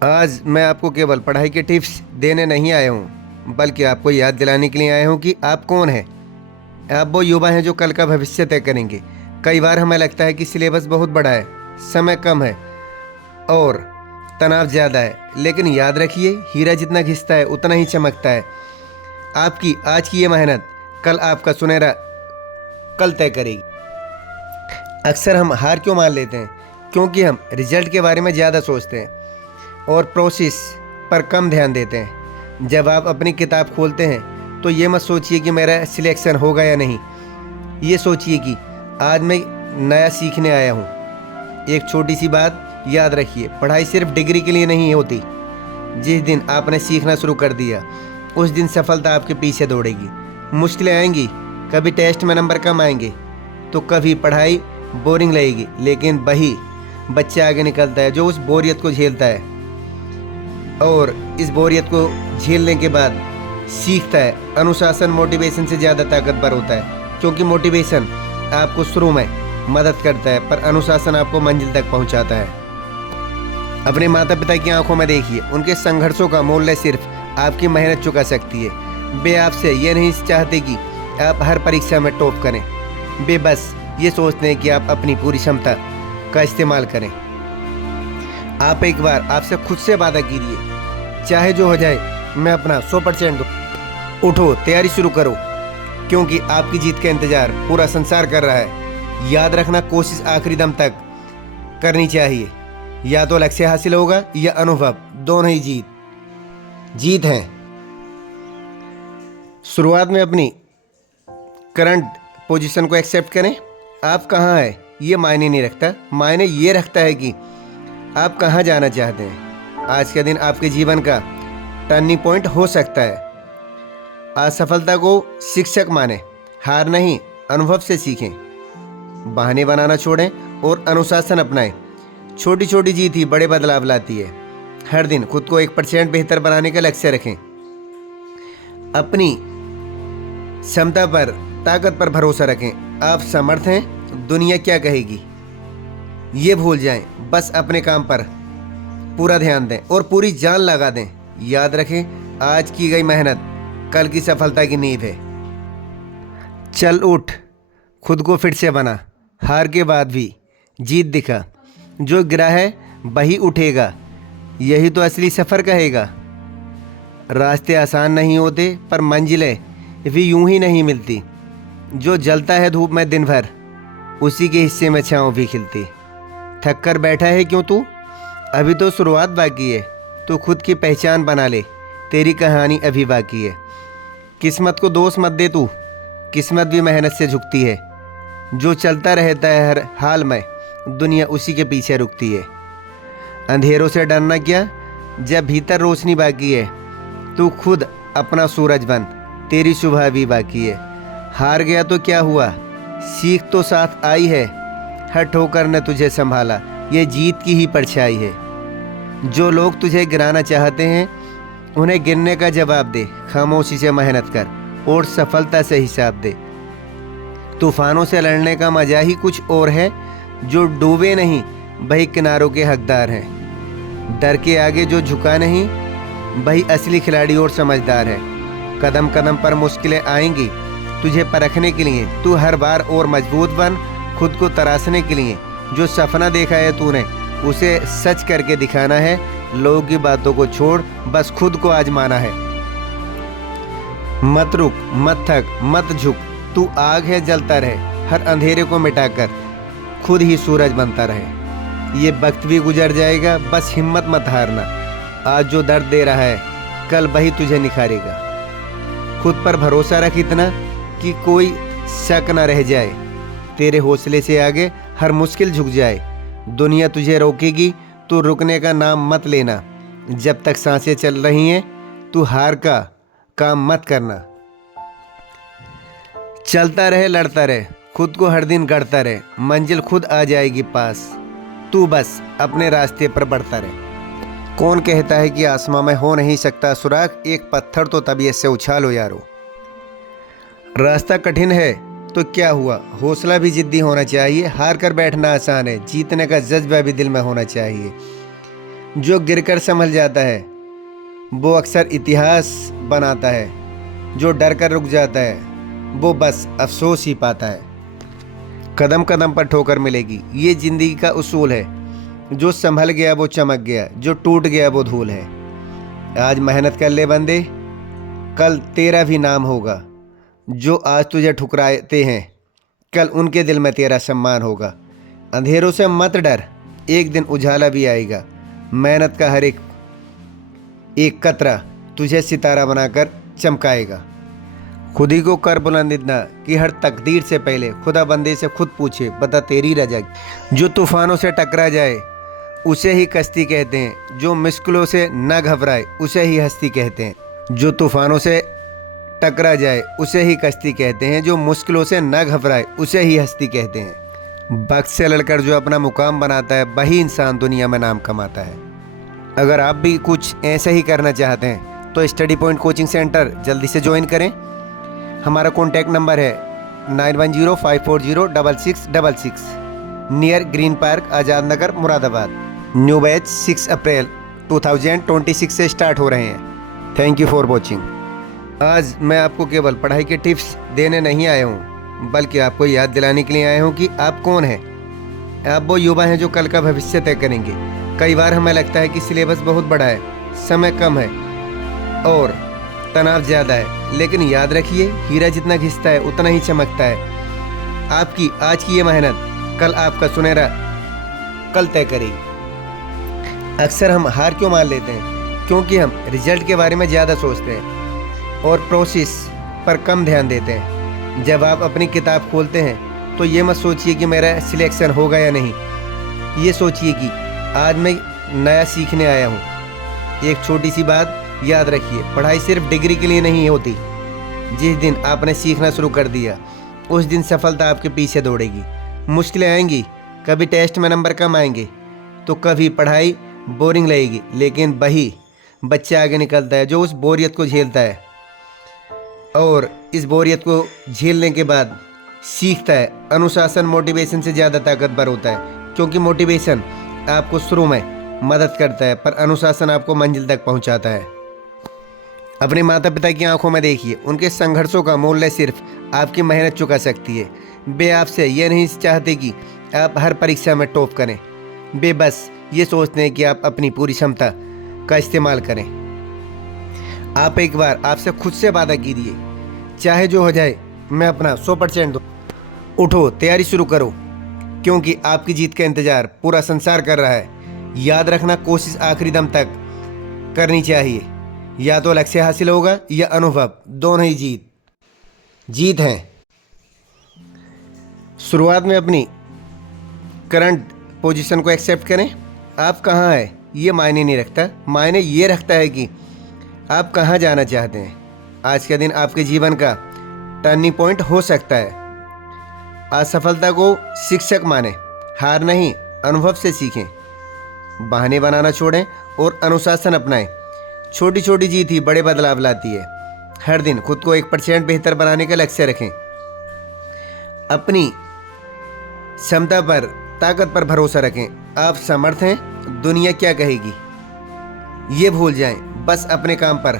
आज मैं आपको केवल पढ़ाई के टिप्स देने नहीं आया हूँ, बल्कि आपको याद दिलाने के लिए आया हूँ कि आप कौन हैं। आप वो युवा हैं जो कल का भविष्य तय करेंगे। कई बार हमें लगता है कि सिलेबस बहुत बड़ा है, समय कम है और तनाव ज़्यादा है, लेकिन याद रखिए, हीरा जितना घिसता है उतना ही चमकता है। आपकी आज की ये मेहनत कल आपका सुनहरा कल तय करेगी। अक्सर हम हार क्यों मान लेते हैं? क्योंकि हम रिजल्ट के बारे में ज़्यादा सोचते हैं और प्रोसेस पर कम ध्यान देते हैं। जब आप अपनी किताब खोलते हैं तो ये मत सोचिए कि मेरा सिलेक्शन होगा या नहीं, ये सोचिए कि आज मैं नया सीखने आया हूँ। एक छोटी सी बात याद रखिए, पढ़ाई सिर्फ डिग्री के लिए नहीं होती। जिस दिन आपने सीखना शुरू कर दिया उस दिन सफलता आपके पीछे दौड़ेगी। मुश्किलें आएंगी, कभी टेस्ट में नंबर कम आएंगे तो कभी पढ़ाई बोरिंग लगेगी, लेकिन वही बच्चा आगे निकलता है जो उस बोरियत को झेलता है और इस बोरियत को झेलने के बाद सीखता है। अनुशासन मोटिवेशन से ज़्यादा ताकतवर होता है, क्योंकि मोटिवेशन आपको शुरू में मदद करता है पर अनुशासन आपको मंजिल तक पहुंचाता है। अपने माता पिता की आंखों में देखिए, उनके संघर्षों का मूल्य सिर्फ आपकी मेहनत चुका सकती है। वे आपसे ये नहीं चाहते कि आप हर परीक्षा में टॉप करें, वे बस ये सोचते हैं कि आप अपनी पूरी क्षमता का इस्तेमाल करें। आप एक बार आपसे खुद से वादा कीजिए, चाहे जो हो जाए मैं अपना 100% दूँ। उठो, तैयारी शुरू करो, क्योंकि आपकी जीत का इंतजार पूरा संसार कर रहा है। याद रखना, कोशिश आखिरी दम तक करनी चाहिए। या तो लक्ष्य हासिल होगा या अनुभव, दोनों ही जीत हैं। शुरुआत में अपनी करंट पोजीशन को एक्सेप्ट करें। आप कहाँ हैं ये मायने नहीं रखता, मायने ये रखता है कि आप कहाँ जाना चाहते हैं। आज का दिन आपके जीवन का टर्निंग पॉइंट हो सकता है। असफलता को शिक्षक माने, हार नहीं अनुभव से सीखें। बहाने बनाना छोड़ें और अनुशासन अपनाएं। छोटी छोटी जीत ही बड़े बदलाव लाती है। हर दिन खुद को 1% बेहतर बनाने का लक्ष्य रखें। अपनी क्षमता पर, ताकत पर भरोसा रखें। आप समर्थ हैं, दुनिया क्या कहेगी ये भूल जाएं। बस अपने काम पर पूरा ध्यान दें और पूरी जान लगा दें। याद रखें, आज की गई मेहनत कल की सफलता की नींव है। चल उठ, खुद को फिर से बना। हार के बाद भी जीत दिखा। जो गिरा है वही उठेगा, यही तो असली सफ़र कहेगा। रास्ते आसान नहीं होते पर मंजिलें भी यूं ही नहीं मिलती। जो जलता है धूप में दिन भर, उसी के हिस्से में छाँव भी खिलती। थक कर बैठा है क्यों तू? अभी तो शुरुआत बाकी है। तू खुद की पहचान बना ले, तेरी कहानी अभी बाकी है। किस्मत को दोष मत दे तू, किस्मत भी मेहनत से झुकती है। जो चलता रहता है हर हाल में, दुनिया उसी के पीछे रुकती है। अंधेरों से डरना क्या, जब भीतर रोशनी बाकी है। तू खुद अपना सूरज बन, तेरी सुबह भी बाकी है। हार गया तो क्या हुआ, सीख तो साथ आई है। हर ठोकर ने तुझे संभाला, ये जीत की ही परछाई है। जो लोग तुझे गिराना चाहते हैं उन्हें गिरने का जवाब दे। खामोशी से मेहनत कर और सफलता से हिसाब दे। तूफानों से लड़ने का मजा ही कुछ और है। जो डूबे नहीं वही किनारों के हकदार हैं। डर के आगे जो झुका नहीं वही असली खिलाड़ी और समझदार है। कदम कदम पर मुश्किलें आएंगी तुझे परखने के लिए। तू हर बार और मजबूत बन, खुद को तराशने के लिए। जो सपना देखा है तूने उसे सच करके दिखाना है। लोगों की बातों को छोड़, बस खुद को आजमाना है। मत रुक, मत थक, मत झुक। तू आग है, जलता रहे। हर अंधेरे को मिटाकर खुद ही सूरज बनता रहे। ये वक्त भी गुजर जाएगा, बस हिम्मत मत हारना। आज जो दर्द दे रहा है कल वही तुझे निखारेगा। खुद पर भरोसा रख इतना कि कोई शक न रह जाए। तेरे हौसले से आगे हर मुश्किल झुक जाए। दुनिया तुझे रोकेगी, तू रुकने का नाम मत लेना। जब तक सांसें चल रही हैं तू हार का काम मत करना। चलता रहे, लड़ता रहे, खुद को हर दिन गढ़ता रहे। मंजिल खुद आ जाएगी पास, तू बस अपने रास्ते पर बढ़ता रहे। कौन कहता है कि आसमां में हो नहीं सकता सुराग? एक पत्थर तो तबीयत से उछालो यारो। रास्ता कठिन है तो क्या हुआ, हौसला भी जिद्दी होना चाहिए। हार कर बैठना आसान है, जीतने का जज्बा भी दिल में होना चाहिए। जो गिरकर संभल जाता है वो अक्सर इतिहास बनाता है, जो डर कर रुक जाता है वो बस अफसोस ही पाता है। कदम कदम पर ठोकर मिलेगी, ये ज़िंदगी का उसूल है। जो संभल गया वो चमक गया, जो टूट गया वो धूल है। आज मेहनत कर ले बंदे, कल तेरा भी नाम होगा। जो आज तुझे ठुकराते हैं कल उनके दिल में तेरा सम्मान होगा। अंधेरों से मत डर, एक दिन उजाला भी आएगा। मेहनत का हर एक कतरा तुझे सितारा बनाकर चमकाएगा। खुद ही को कर बुलंद इतना कि हर तकदीर से पहले खुदा बंदे से खुद पूछे, बता तेरी रजा। जो तूफानों से टकरा जाए उसे ही कश्ती कहते हैं, जो मुश्किलों से न घबराए उसे ही हस्ती कहते हैं। जो तूफानों से टकरा जाए उसे ही कश्ती कहते हैं, जो मुश्किलों से न घबराए उसे ही हस्ती कहते हैं। वक्त से लड़कर जो अपना मुकाम बनाता है वही इंसान दुनिया में नाम कमाता है। अगर आप भी कुछ ऐसे ही करना चाहते हैं तो स्टडी पॉइंट कोचिंग सेंटर जल्दी से ज्वाइन करें। हमारा कॉन्टैक्ट नंबर है 9105406666, near green park, Azad Nagar, Moradabad. New batch 6 अप्रैल 2026 से स्टार्ट हो रहे हैं। Thank you for watching. आज मैं आपको केवल पढ़ाई के टिप्स देने नहीं आया हूँ, बल्कि आपको याद दिलाने के लिए आया हूँ कि आप कौन हैं। आप वो युवा हैं जो कल का भविष्य तय करेंगे। कई बार हमें लगता है कि सिलेबस बहुत बड़ा है, समय कम है और तनाव ज़्यादा है, लेकिन याद रखिए हीरा जितना घिसता है उतना ही चमकता है। आपकी आज की ये मेहनत कल आपका सुनहरा कल तय करेगी। अक्सर हम हार क्यों मान लेते हैं? क्योंकि हम रिजल्ट के बारे में ज़्यादा सोचते हैं और प्रोसेस पर कम ध्यान देते हैं। जब आप अपनी किताब खोलते हैं तो ये मत सोचिए कि मेरा सिलेक्शन होगा या नहीं, ये सोचिए कि आज मैं नया सीखने आया हूँ। एक छोटी सी बात याद रखिए, पढ़ाई सिर्फ डिग्री के लिए नहीं होती। जिस दिन आपने सीखना शुरू कर दिया उस दिन सफलता आपके पीछे दौड़ेगी। मुश्किलें आएंगी, कभी टेस्ट में नंबर कम आएंगे तो कभी पढ़ाई बोरिंग लगेगी, लेकिन वही बच्चा आगे निकलता है जो उस बोरियत को झेलता है और इस बोरियत को झेलने के बाद सीखता है। अनुशासन मोटिवेशन से ज़्यादा ताकतवर होता है, क्योंकि मोटिवेशन आपको शुरू में मदद करता है पर अनुशासन आपको मंजिल तक पहुंचाता है। अपने माता पिता की आंखों में देखिए, उनके संघर्षों का मूल्य सिर्फ आपकी मेहनत चुका सकती है। वे आपसे ये नहीं चाहते कि आप हर परीक्षा में टॉप करें, वे बस ये सोचते हैं कि आप अपनी पूरी क्षमता का इस्तेमाल करें। आप एक बार आपसे खुद से वादा कीजिए, चाहे जो हो जाए मैं अपना 100% दूँ। उठो, तैयारी शुरू करो, क्योंकि आपकी जीत का इंतज़ार पूरा संसार कर रहा है। याद रखना, कोशिश आखिरी दम तक करनी चाहिए। या तो लक्ष्य हासिल होगा या अनुभव, दोनों ही जीत हैं। शुरुआत में अपनी करंट पोजीशन को एक्सेप्ट करें। आप कहाँ हैं ये मायने नहीं रखता, मायने ये रखता है कि आप कहाँ जाना चाहते हैं। आज का दिन आपके जीवन का टर्निंग पॉइंट हो सकता है। असफलता को शिक्षक माने, हार नहीं अनुभव से सीखें। बहाने बनाना छोड़ें और अनुशासन अपनाएं। छोटी छोटी जीत ही बड़े बदलाव लाती है। हर दिन खुद को 1% बेहतर बनाने का लक्ष्य रखें। अपनी क्षमता पर, ताकत पर भरोसा रखें। आप समर्थ हैं, दुनिया क्या कहेगी ये भूल जाएं। बस अपने काम पर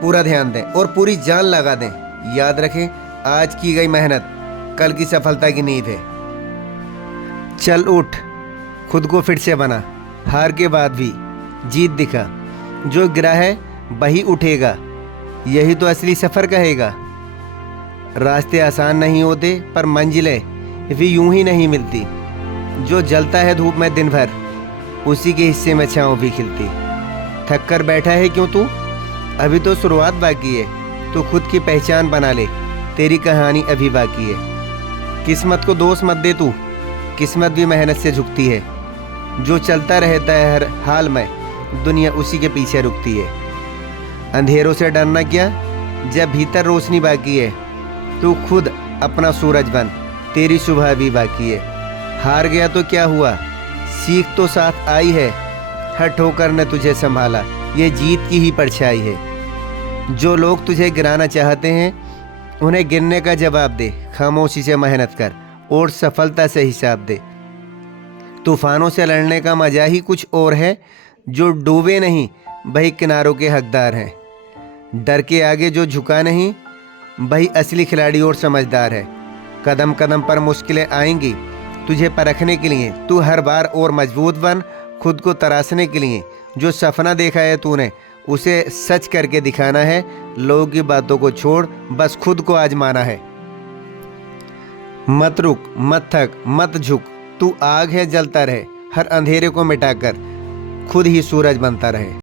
पूरा ध्यान दें और पूरी जान लगा दें। याद रखें, आज की गई मेहनत कल की सफलता की नींव है। चल उठ, खुद को फिर से बना। हार के बाद भी जीत दिखा। जो गिरा है वही उठेगा, यही तो असली सफ़र कहेगा। रास्ते आसान नहीं होते पर मंजिलें भी यूं ही नहीं मिलती। जो जलता है धूप में दिन भर, उसी के हिस्से में छाँव भी खिलती। थक कर बैठा है क्यों तू? अभी तो शुरुआत बाकी है। तू खुद की पहचान बना ले, तेरी कहानी अभी बाकी है। किस्मत को दोष मत दे तू, किस्मत भी मेहनत से झुकती है। जो चलता रहता है हर हाल में, दुनिया उसी के पीछे रुकती है। अंधेरों से डरना क्या, जब भीतर रोशनी बाकी है। तू खुद अपना सूरज बन, तेरी सुबह भी बाकी है। हार गया तो क्या हुआ, सीख तो साथ आई है। हर ठोकर ने तुझे संभाला, ये जीत की ही परछाई है। जो लोग तुझे गिराना चाहते हैं उन्हें गिरने का जवाब दे। खामोशी से मेहनत कर और सफलता से हिसाब दे। तूफानों से लड़ने का मजा ही कुछ और है, जो डूबे नहीं वही किनारों के हकदार हैं। डर के आगे जो झुका नहीं वही असली खिलाड़ी और समझदार है। कदम कदम पर मुश्किलें आएंगी तुझे परखने के लिए, तू हर बार और मजबूत बन। खुद को तराशने के लिए जो सपना देखा है तूने उसे सच करके दिखाना है। लोगों की बातों को छोड़, बस खुद को आजमाना है। मत रुक, मत थक, मत झुक, तू आग है जलता रहे। हर अंधेरे को मिटाकर खुद ही सूरज बनता रहे।